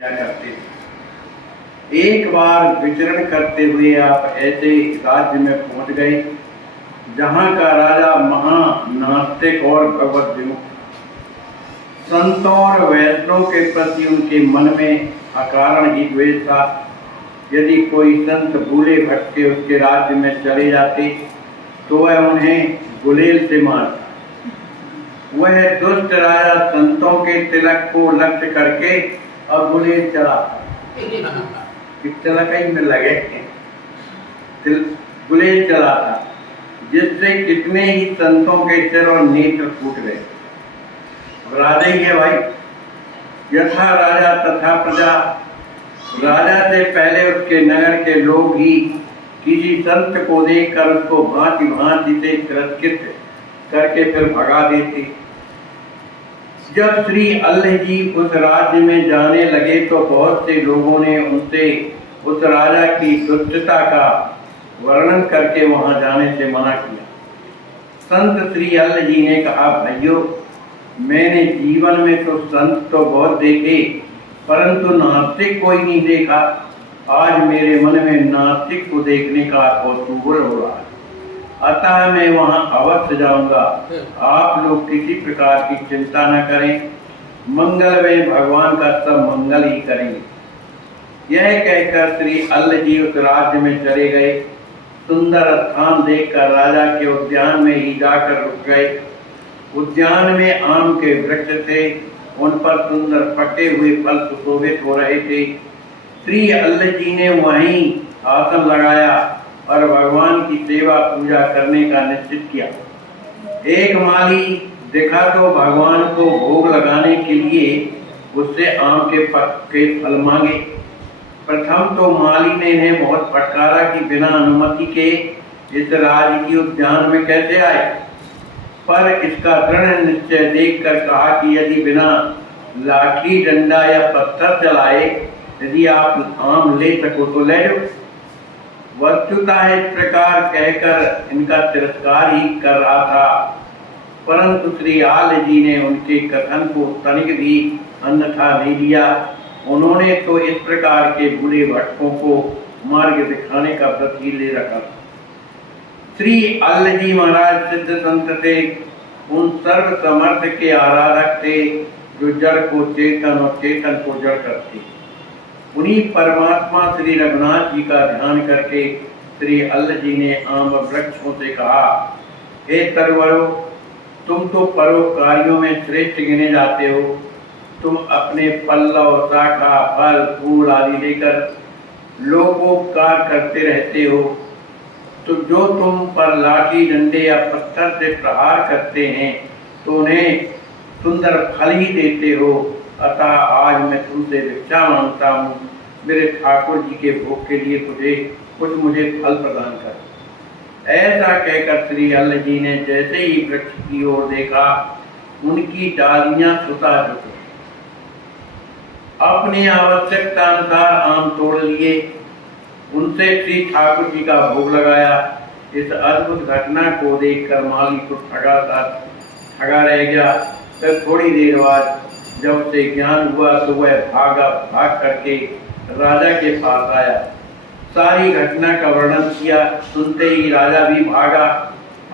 क्या करते थे। एक बार विचरण करते हुए आप ऐसे राज्य में पहुंच गए जहां का राजा महानास्तिक और भगवत विमुख, संतों और वैष्णव के प्रति उनके मन में अकारण ही द्वेष था। यदि कोई संत भूले भटके उसके राज्य में चले जाते तो वह उन्हें गुलेल से मारता। वह दुष्ट राजा संतों के तिलक को लक्ष्य करके और गुलेल चलाता। तिलक ही में लगे गुलेल चलाता, जिससे कितने ही संतों के सिर और नेत्र फूट गए। राजा ही है भाई, यथा राजा तथा प्रजा। राजा से पहले उसके नगर के लोग ही किसी संत को देखकर उसको भांति भांति से तिरस्कृत करके फिर भगा देते। जब श्री अल्लाह जी उस राज्य में जाने लगे तो बहुत से लोगों ने उनसे उस राजा की दुष्टता का वर्णन करके वहां जाने से मना किया। संत श्री अल्लाह जी ने कहा, भाइयों, मैंने जीवन में तो संत तो बहुत देखे परंतु नास्तिक कोई नहीं देखा। आज मेरे मन में नास्तिक को देखने का कौतूहल हो रहा है, अतः मैं वहां अवश्य जाऊंगा। आप लोग किसी प्रकार की चिंता न करें, मंगल में भगवान का सब मंगल ही करेंगे। यह कहकर श्री अल्लाह जी उस राज्य में चले गए। सुंदर स्थान देखकर राजा के उद्यान में ही जाकर रुक गए। उद्यान में आम के वृक्ष थे, उन पर सुंदर पके हुए फल सुशोभित हो रहे थे। श्री अल्लाह जी ने वहीं आसन लगाया और भगवान की सेवा पूजा करने का निश्चित किया। एक माली दिखा तो भगवान को भोग लगाने के लिए उससे आम के पक्के फल मांगे। प्रथम तो माली ने इन्हें बहुत फटकारा कि बिना अनुमति के इस राजकीय उद्यान में कैसे आए, पर इसका दृढ़ निश्चय देखकर कहा कि यदि बिना लाठी डंडा या पत्थर चलाए यदि आप आम ले सको तो ले लो। वस्तुतः इस प्रकार कहकर इनका तिरस्कार ही कर रहा था, परंतु श्री आल जी ने उनके कथन को तनिक भी अन्यथा नहीं लिया। उन्होंने तो इस प्रकार के बुरे भटकों को मार्ग दिखाने का व्रत ही ले रखा। श्री अल्लाह जी महाराज सिद्ध संत थे, उन सर्व समर्थ के आराधक थे जो जड़ को चेतन और चेतन को जड़ करते। उन्हीं परमात्मा श्री रघुनाथ जी का ध्यान करके श्री अल्लाह जी ने आम वृक्षों से कहा, हे तरवरो, तुम तो परोपकारियों में श्रेष्ठ गिने जाते हो। तुम अपने पल्लव, शाखा, फल, फूल आदि लेकर लोकोपकार करते रहते हो। तो जो तुम पर लाठी डंडे या पत्थर से प्रहार करते हैं तो उन्हें सुंदर फल ही देते हो। अतः आज मैं तुमसे भिक्षा मांगता हूँ, मेरे ठाकुर जी के भोग के लिए कुछ मुझे फल प्रदान कर। ऐसा कहकर श्री अल्लाह जी ने जैसे ही वृक्ष की ओर देखा, उनकी डालियां सुता झुकी। अपनी आवश्यकता अनुसार आम तोड़ लिए, उनसे श्री ठाकुर जी का भोग लगाया। इस अद्भुत घटना को देखकर माली को ठगा रह गया। फिर थोड़ी देर बाद जब उसे ज्ञान हुआ तो वह भाग करके राजा के पास आया। सारी घटना का वर्णन किया। सुनते ही राजा भी भागा,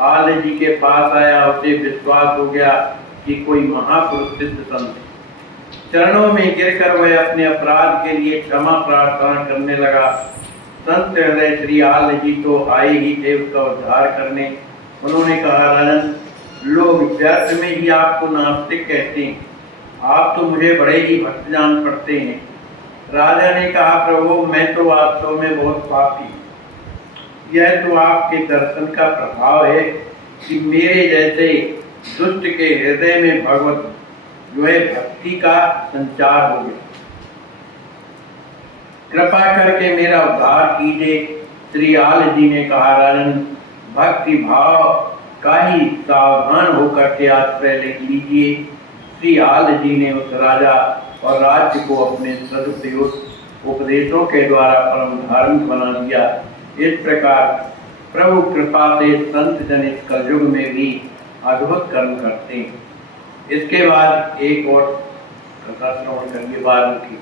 आल जी के पास आया। उसे विश्वास हो गया कि कोई महापुरुष सिद्ध संत। चरणों में गिरकर वह अपने अपराध के लिए क्षमा प्रार्थना करने लगा। संत हृदय श्री आल जी तो आए ही थे उसका उद्धार करने। उन्होंने कहा, राजन, लोग व्यर्थ में ही आपको नास्तिक कहते हैं, आप तो मुझे बड़े ही भक्त जान पड़ते हैं। राजा ने कहा, प्रभु, मैं तो वास्तव में बहुत पापी। यह तो आपके दर्शन का प्रभाव है कि मेरे जैसे दुष्ट के हृदय में भगवत जो है भक्ति का संचार हो गया। कृपा करके मेरा उद्धार कीजिए। श्री आल जी ने कहा, राजन, भक्ति भाव का ही सावधान होकर के आश्रय लीजिए। श्री आल जी ने उस राजा और राज्य को अपने सदुपयोग उपदेशों के द्वारा परम धार्मिक बना दिया। इस प्रकार प्रभु कृपा से संत जन इस कलयुग में भी अद्भुत कर्म करते हैं। इसके बाद एक और कथा श्रवण करिए वाल्मीकि।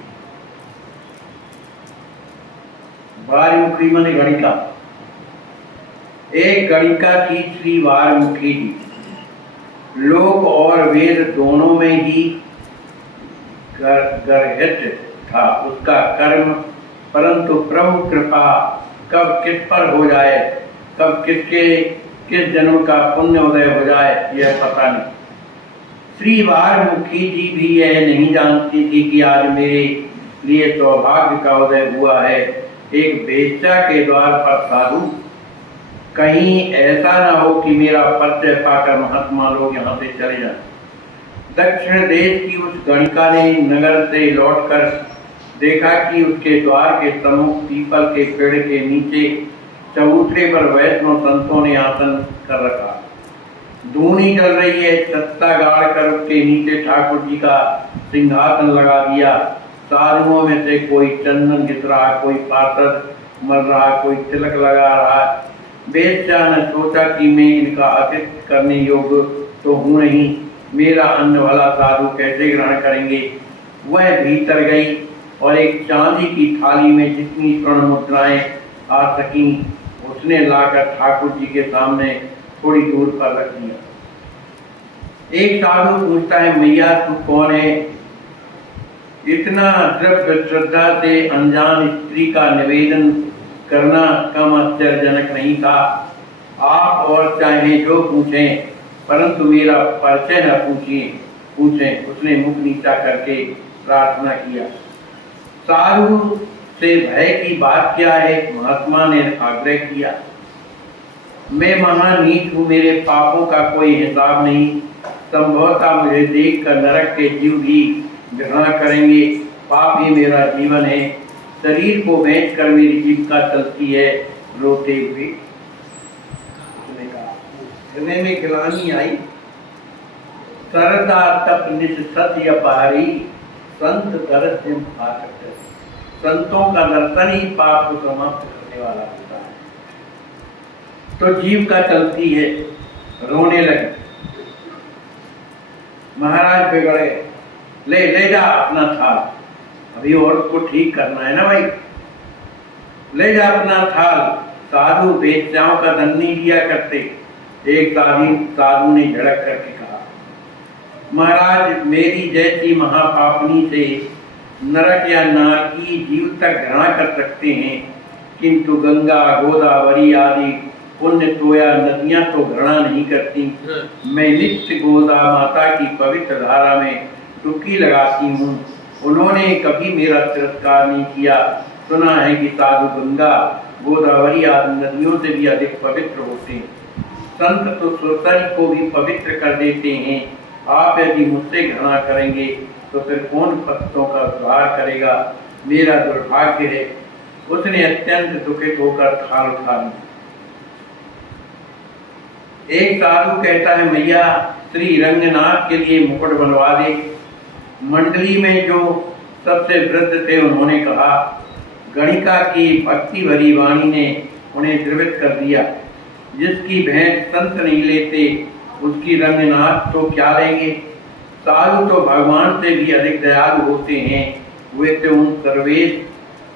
वारमुखी माने गणिका। एक गणिका थी श्री वारमुखी जी। लोक और वेद दोनों में ही गर्हित था उसका कर्म, परंतु प्रभु कृपा कब किस पर हो जाए, कब किस जन्म का पुण्य उदय हो जाए, यह पता नहीं। श्री वारमुखी जी भी यह नहीं जानती थी कि आज मेरे लिए सौभाग्य का उदय हुआ है। एक बेश्या के द्वार पर साधु, कहीं ऐसा न हो कि मेरा परिचय पाकर महात्मा लोग यहाँ से चले जाएं। दक्षिण देश की उस गणिका ने नगर से लौटकर देखा कि उसके द्वार के सम्मुख पीपल के पेड़ के नीचे चबूतरे पर वैष्णव संतों ने आसन कर रखा। धूनी जल रही है, छत्ता गाड़ कर उसके नीचे ठाकुर जी का सिंहासन लगा दिया। साधुओं में से कोई चंदन घिस रहा, कोई पार्षद मर रहा, कोई तिलक लगा रहा। बेश्या ने सोचा कि मैं इनका आतिथ्य करने योग्य तो हूँ नहीं, मेरा अन्न भला साधु कैसे ग्रहण करेंगे। वह भीतर गई और एक चांदी की थाली में जितनी स्वर्ण मुद्राएं आ सकी उसने लाकर ठाकुर जी के सामने थोड़ी दूर पर रख दिया। एक साधु पूछता है, मैया तू कौन है? इतना द्रव्य श्रद्धा से अनजान स्त्री का निवेदन करना कम आश्चर्यजनक नहीं था। आप और चाहे जो पूछें, परंतु मेरा परिचय न पूछें। उसने मुख नीचा करके प्रार्थना किया। साधु से भय की बात क्या है? महात्मा ने आग्रह किया। मैं महानीच हूँ, मेरे पापों का कोई हिसाब नहीं। संभवतः मुझे देखकर नरक के जीव भी घृणा करेंगे। पाप ही मेरा जीवन है, शरीर को बेचकर मेरी जीविका चलती है। रोते हुए उसने कहा, हृदय में गिलानी आई। सरदा तप निज सत्य अपहारी, संत दर्शन पाठक। संतों का दर्शन ही पाप को समाप्त करने वाला होता है। तो जीविका चलती है। रोने लगे। महाराज बिगड़े, ले जा अपना थाल, अभी और उसको ठीक करना है ना भाई, ले जा अपना थाल। साधु बेश्याओं का धन नहीं दिया करते। एक साधु ने झड़क करके कहा, महाराज मेरी जैसी महापापनी से नरक या नारकी जीव तक घृणा कर सकते हैं, किंतु गंगा गोदावरी आदि पुण्य तोया नदियां तो घृणा नहीं करती। मैं नित्य गोदा माता की पवित्र धारा में डुबकी लगाती हूँ। उन्होंने कभी मेरा तिरस्कार नहीं किया। सुना है कि साधु गंगा गोदावरी आदि नदियों से भी अधिक पवित्र होते हैं। संत तो स्वतंत्र को भी पवित्र कर देते हैं। आप यदि मुझसे घृणा करेंगे तो फिर कौन भक्तों का उद्धार करेगा? मेरा दुर्भाग्य है। उसने अत्यंत दुखित होकर थाल उठा ली। एक साधु कहता है, मैया श्री रंगनाथ के लिए मुकुट बनवा दे। मंडली में जो सबसे वृद्ध थे उन्होंने कहा। गणिका की भक्ति भरी वाणी ने उन्हें द्रवित कर दिया। जिसकी भेंट संत नहीं लेते उसकी रंगनाथ तो क्या लेंगे? साधु तो भगवान से भी अधिक दयालु होते हैं। वे तो उन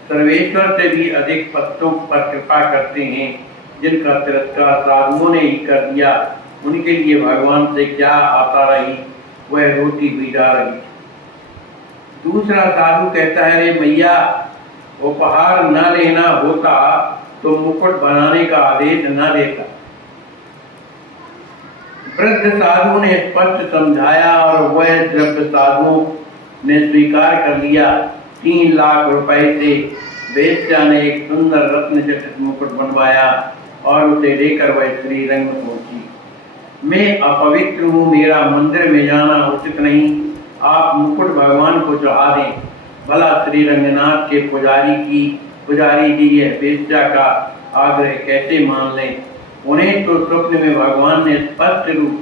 सर्वेश्वर से भी अधिक भक्तों पर कृपा करते हैं। जिनका तिरस्कार साधुओं ने ही कर दिया, उनके लिए भगवान से क्या आशा रही? वह रोती हुई जा रही। दूसरा साधु कहता है, रे मैया उपहार न लेना होता तो मुकुट बनाने का आदेश न देता। वृद्ध साधु ने स्पष्ट समझाया और वह द्रव्य साधुओं ने स्वीकार कर लिया। 3 लाख रुपए से बेश्या ने एक सुंदर रत्न जटित मुकुट बनवाया और उसे लेकर वह श्रीरंग में पहुंची। मैं अपवित्र हूँ, मेरा मंदिर में जाना उचित नहीं। आप मुकुट भगवान को चढ़ा दें। भला श्री रंगनाथ के पुजारी जी यह बेश्या का आग्रह कैसे मान लें? उन्हें तो स्वप्न में भगवान ने स्पष्ट रूप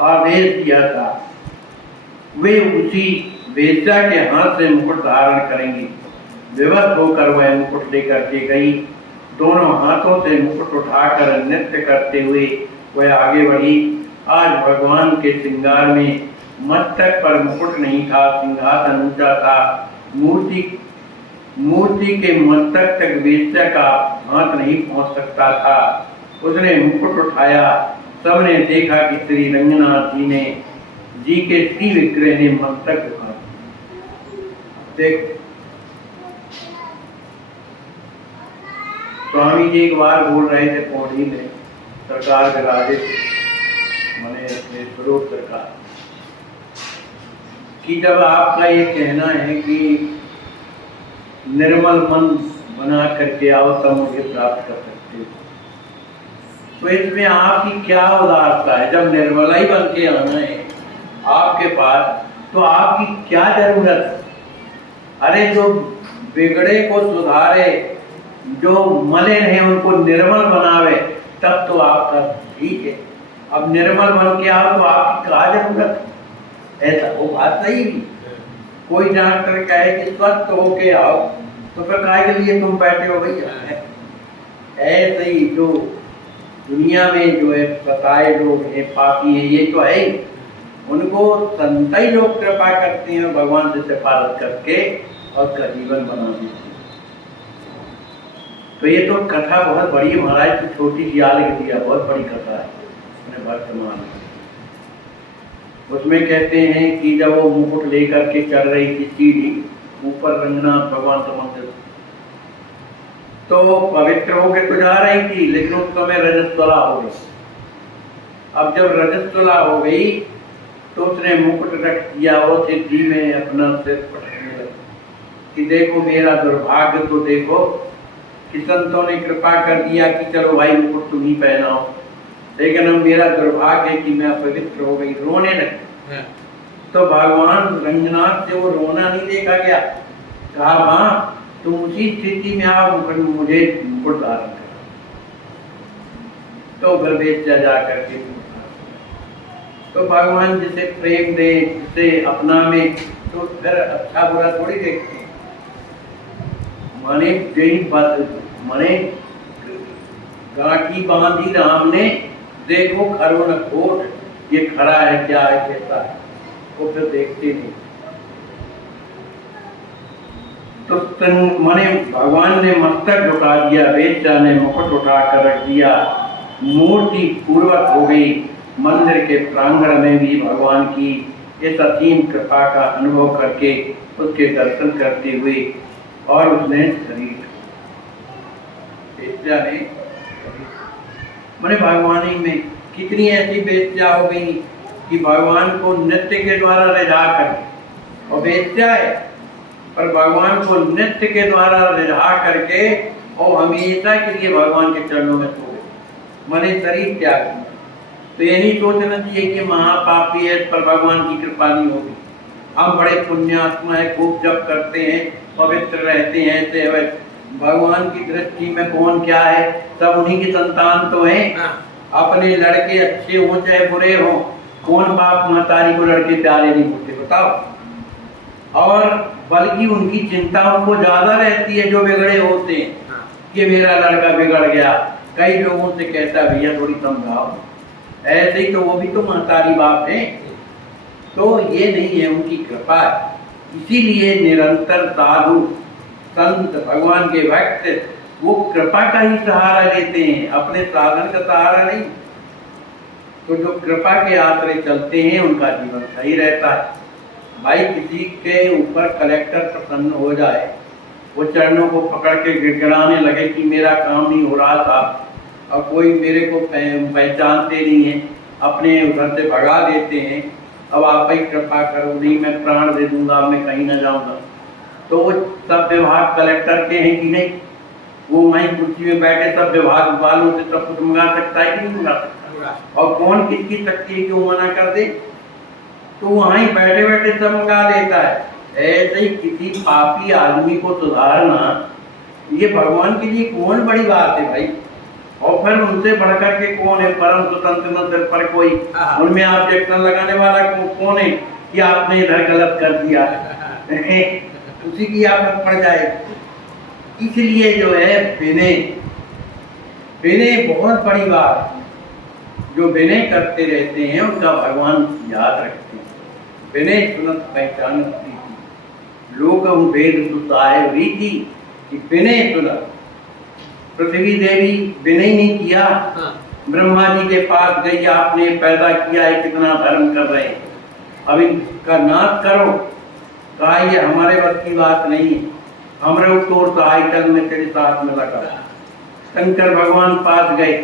आदेश दिया था। वे उसी बेश्या के हाथ से मुकुट धारण करेंगे। विवश होकर वह मुकुट लेकर के गई। दोनों हाथों से मुकुट उठाकर नृत्य करते हुए वह आगे बढ़ी। आज भगवान के श्रृंगार में मस्तक पर मुकुट नहीं था, सिंहासन ऊंचा था मूर्ति मूर्ति के मस्तक तक वेश्या का हाथ नहीं पहुंच सकता था। उसने मुकुट उठाया, सबने देखा कि श्री रंगनाथ जी के श्री विग्रह ने मस्तक झुका। देख, स्वामी जी एक बार बोल रहे थे पौड़ी में, सरकार विराजे मैंने अपने स्वरूप सरकार कि जब आपका ये कहना है कि निर्मल मन बना करके आओ तब मुझे प्राप्त कर सकते हो, तो इसमें आपकी क्या उदारता है? जब निर्मला ही बन के आना है आपके पास, तो आपकी क्या जरूरत है? अरे जो बिगड़े को सुधारे, जो मलिन है उनको निर्मल बनावे, तब तो आपका ठीक है। अब निर्मल बन के आओ तो आपकी क्या जरूरत है? ऐसा वो बात सही नहीं। कोई डॉक्टर कहे कि स्वस्थ होके आओ, तो फिर काय के लिए तुम बैठे हो भैया? ऐसे ही जो दुनिया में जो है सताए लोग हैं, पापी है, ये तो है ही, उनको संत ही लोग कृपा करते हैं, भगवान से सिफारिश करके और का जीवन बना देते हैं। तो ये तो कथा बहुत बड़ी है महाराज, तो छोटी सी लिख दिया, बहुत बड़ी कथा है वर्तमान में। उसमें कहते हैं कि जब वो मुकुट लेकर के चल रही थी सीढ़ी ऊपर, रंगनाथ भगवान समझते तो पवित्र होकर तो जा रही थी, लेकिन उस समय रजस्वला हो गई। अब जब रजस्वला हो गई तो उसने मुकुट रख दिया और सिद्धि में अपना सिर पटकने लगी कि देखो मेरा दुर्भाग्य, तो देखो कि संतों ने कृपा कर दिया कि चलो भाई मुकुट तुम ही पहनाओ, लेकिन अब मेरा दुर्भाग्य है कि मैं अपवित्र हो गई, रोने लगी। तो भगवान रंगनाथ से वो रोना नहीं देखा गया, कहा माँ तुम उसी स्थिति में आओ, मुझे मुकुट धारण करो। तो फिर बेचा जा करके, तो भगवान जिसे प्रेम दे, जिसे अपना में, तो फिर अच्छा बुरा थोड़ी देखते हैं। माने गांठी बांधी राम ने, देखो खरो न खोट, ये खड़ा है क्या है कैसा है, वो फिर देखते नहीं। तो माने भगवान ने मस्तक झुका दिया, बेचा ने मुकुट उठा कर रख दिया, मूर्ति पूर्वक हो गई। मंदिर के प्रांगण में भी भगवान की इस असीम कृपा का अनुभव करके उसके दर्शन करते हुए, और उसने शरीर बेचा ने मैंने भगवानी में कितनी ऐसी बेचा हो गई कि भगवान को नृत्य के द्वारा रिझा कर, और बेचा है पर भगवान को नृत्य के द्वारा रिझा करके और हमेशा के लिए भगवान के चरणों में सो गए, मैंने शरीर त्याग दिया। तो ये नहीं सोचना चाहिए कि महापापी है पर भगवान की कृपा नहीं होगी। हम बड़े पुण्यात्मा है, खूब जप करते हैं, पवित्र रहते हैं, ऐसे भगवान की दृष्टि में कौन क्या है, सब उन्हीं की संतान तो हैं। अपने लड़के अच्छे हो चाहे बुरे हो, कौन बाप महतारी को लड़के प्यारे नहीं होते बताओ? और बल्कि उनकी चिंता उनको ज्यादा रहती है जो बिगड़े होते हैं कि मेरा लड़का बिगड़ गया। कई लोगों से कहता भैया थोड़ी समझाओ, ऐसे ही तो वो भी तो महतारी बाप है। तो ये नहीं है, उनकी कृपा है। इसीलिए निरंतर साधु संत भगवान के भक्त वो कृपा का ही सहारा लेते हैं, अपने साधन का सहारा नहीं। तो जो कृपा के आश्रय चलते हैं उनका जीवन सही रहता है। भाई किसी के ऊपर कलेक्टर प्रसन्न हो जाए, वो चरणों को पकड़ के गिड़गिड़ाने लगे कि मेरा काम नहीं हो रहा था और कोई मेरे को पहचानते नहीं है, अपने उधर से भगा देते हैं, अब आप ही कृपा करो, नहीं मैं प्राण दे दूंगा, मैं कहीं ना जाऊंगा। तो वो सब विभाग कलेक्टर के हैं कि नहीं? वो वहीं कुर्सी में बैठे सब विभाग वालों से सब कुछ मंगा सकता है कि नहीं मंगा सकता? और कौन किसकी शक्ति है कि वो मना कर दे? तो वहीं बैठे बैठे सब मंगा लेता है। ऐसे ही किसी पापी आदमी को सुधारना ये भगवान के लिए कौन बड़ी बात है भाई। और फिर उनसे बढ़कर के कौन है परम स्वतंत्र मंदिर पर कोई, उनमें ऑब्जेक्शन लगाने वाला कौन है कि आपने इधर गलत कर दिया उसी की आफत पड़ जाए। इसलिए जो है विनय बहुत बड़ी बात है। जो विनय करते रहते हैं उनका भगवान याद रखते हैं। विनय सुनत पहचान लोकम वेद सुताय रीति कि विनय सुना। पृथ्वी देवी विनय नहीं किया, ब्रह्मा जी के पास गई, आपने पैदा किया है, कितना धर्म कर रहे हैं, अब इनका नाश करो। कहा ये हमारे बस की बात नहीं है, हमरे तोड़ साइकिल में तेरे साथ में लगा। शंकर भगवान पास गए,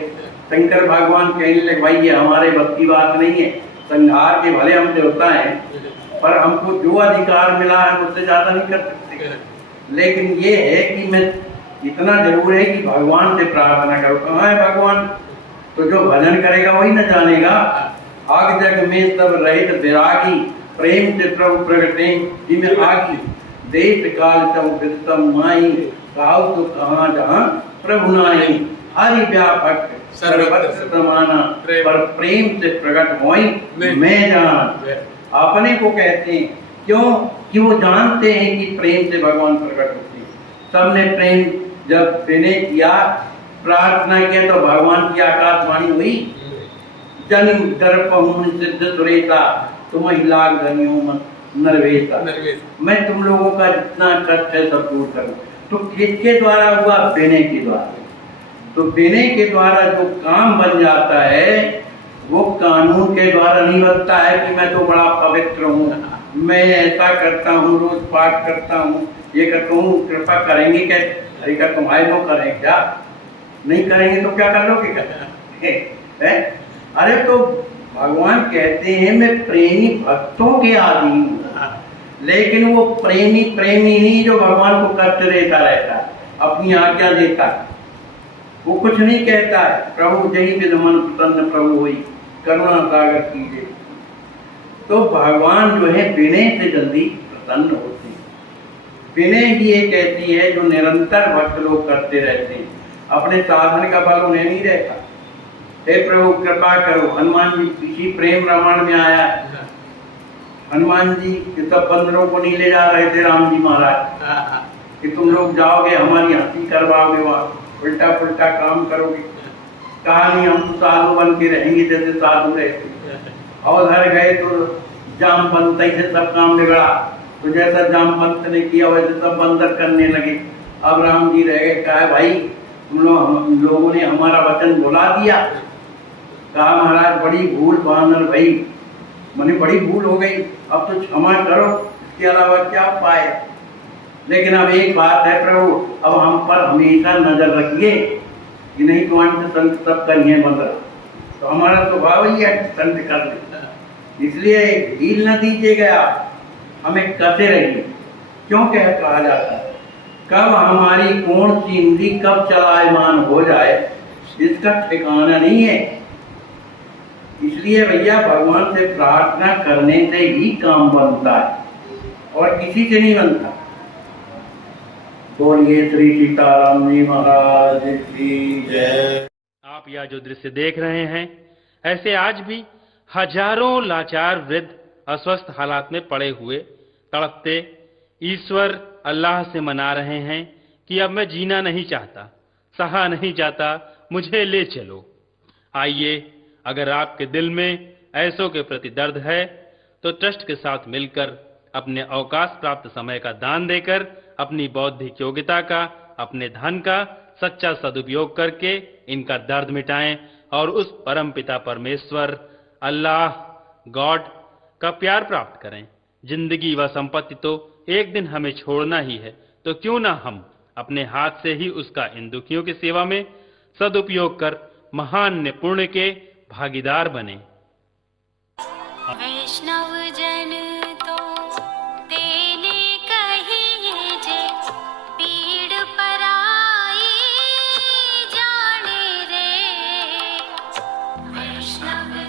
शंकर भगवान कहने लगे भाई ये हमारे बस की बात नहीं है, संहार के भले हम देवता हैं पर हमको जो अधिकार मिला है उससे ज्यादा नहीं कर सकते। लेकिन ये है कि मैं इतना जरूर है कि भगवान से प्रार्थना करो। कहाँ है भगवान? तो जो भजन करेगा वही न जानेगा। आग जग में सब रहित विरागी, प्रेम से प्रभु प्रगटे जिमें आगी। देश काल सब विदतम माई, कहाऊ तो कहाँ जहाँ प्रभु नाई। हरि व्यापक सर्वत्र समाना, पर प्रेम से प्रकट होई मैं जान। अपने को कहते हैं क्यों कि वो जानते हैं कि प्रेम से भगवान प्रकट होते हैं। सबने प्रेम जब विनय किया, प्रार्थना किया तो भगवान की आकाशवाणी हुई, जन दर्पहुन सिद्ध सुरेता, तुम ही लाग धनियो मन नरवेता। मैं तुम लोगों का जितना कष्ट है सब दूर करूं। तो किसके द्वारा हुआ? विनय के द्वारा। तो विनय के द्वारा जो काम बन जाता है वो कानून के द्वारा नहीं बनता है कि मैं तो बड़ा पवित्र हूँ, मैं ऐसा करता हूँ, रोज पाठ करता हूँ, ये करता हूँ, कृपा करेंगे क्या? अरे का तुम्हारे लोग करें क्या? नहीं करेंगे तो क्या कर लोगे क्या? अरे तो भगवान कहते हैं मैं प्रेमी भक्तों के आदि हूँ, लेकिन वो प्रेमी प्रेमी नहीं जो भगवान को कष्ट देता रहता है, अपनी आज्ञा देता है, वो कुछ नहीं कहता है। प्रभु जही विध मन प्रसन्न प्रभु हुई, करुणा सागर कीजिए। तो भगवान जो है विनय से जल्दी प्रसन्न होते हैं। विनय ही एक ऐसी है जो निरंतर भक्त लोग करते रहते हैं, अपने साधन का बल उन्हें नहीं रहता। हे प्रभु कृपा करो। हनुमान जी इसी प्रेम रामायण में आया है। हनुमान जी सब बंदरों को नहीं ले जा रहे थे राम जी महाराज कि तुम लोग जाओगे हमारी हंसी करवाओगे, वहाँ उल्टा पुल्टा काम करोगे। कहा नहीं हम तो साधु बन के रहेंगे जैसे साधु रहते। और घर गए तो जामवंत से सब काम बिगड़ा, तो जैसा जामवंत ने किया वैसे सब बंदर करने लगे। अब राम जी रह गए, कहा भाई तुम लोगों ने हमारा वचन भुला दिया। कहा महाराज बड़ी भूल बानर भाई, मैंने बड़ी भूल हो गई, अब तो क्षमा करो, इसके अलावा क्या पाए। लेकिन अब एक बात है प्रभु, अब हम पर हमेशा नजर रखिए कि नहीं तो अंत संत सब करिए बंदर। तो हमारा स्वभाव ही है संत कर ले, इसलिए ढील न दीजिएगा, हमें करते रहिए। क्यों कहा जाता है कब हमारी कौन सी इंद्री कब चलायमान हो जाए इसका ठिकाना नहीं है। इसलिए भैया भगवान से प्रार्थना करने से ही काम बनता है और किसी से नहीं बनता। बोलिए श्री सीताराम जी महाराज की जय। आप यह जो दृश्य देख रहे हैं, ऐसे आज भी हजारों लाचार वृद्ध अस्वस्थ हालात में पड़े हुए तड़पते ईश्वर अल्लाह से मना रहे हैं कि अब मैं जीना नहीं चाहता, सहा नहीं जाता, मुझे ले चलो। आइए, अगर आपके दिल में ऐसों के प्रति दर्द है तो ट्रस्ट के साथ मिलकर अपने अवकाश प्राप्त समय का दान देकर अपनी बौद्धिक योग्यता का, अपने धन का सच्चा सदुपयोग करके इनका दर्द मिटाएं और उस परम पिता परमेश्वर अल्लाह गॉड का प्यार प्राप्त करें। जिंदगी व संपत्ति तो एक दिन हमें छोड़ना ही है, तो क्यों ना हम अपने हाथ से ही उसका इन दुखियों की सेवा में सदुपयोग कर महान पुण्य के भागीदार बने। वैष्णव जन तो तेने कहिए जे, पीड़ पराई जाने रे। वैष्णव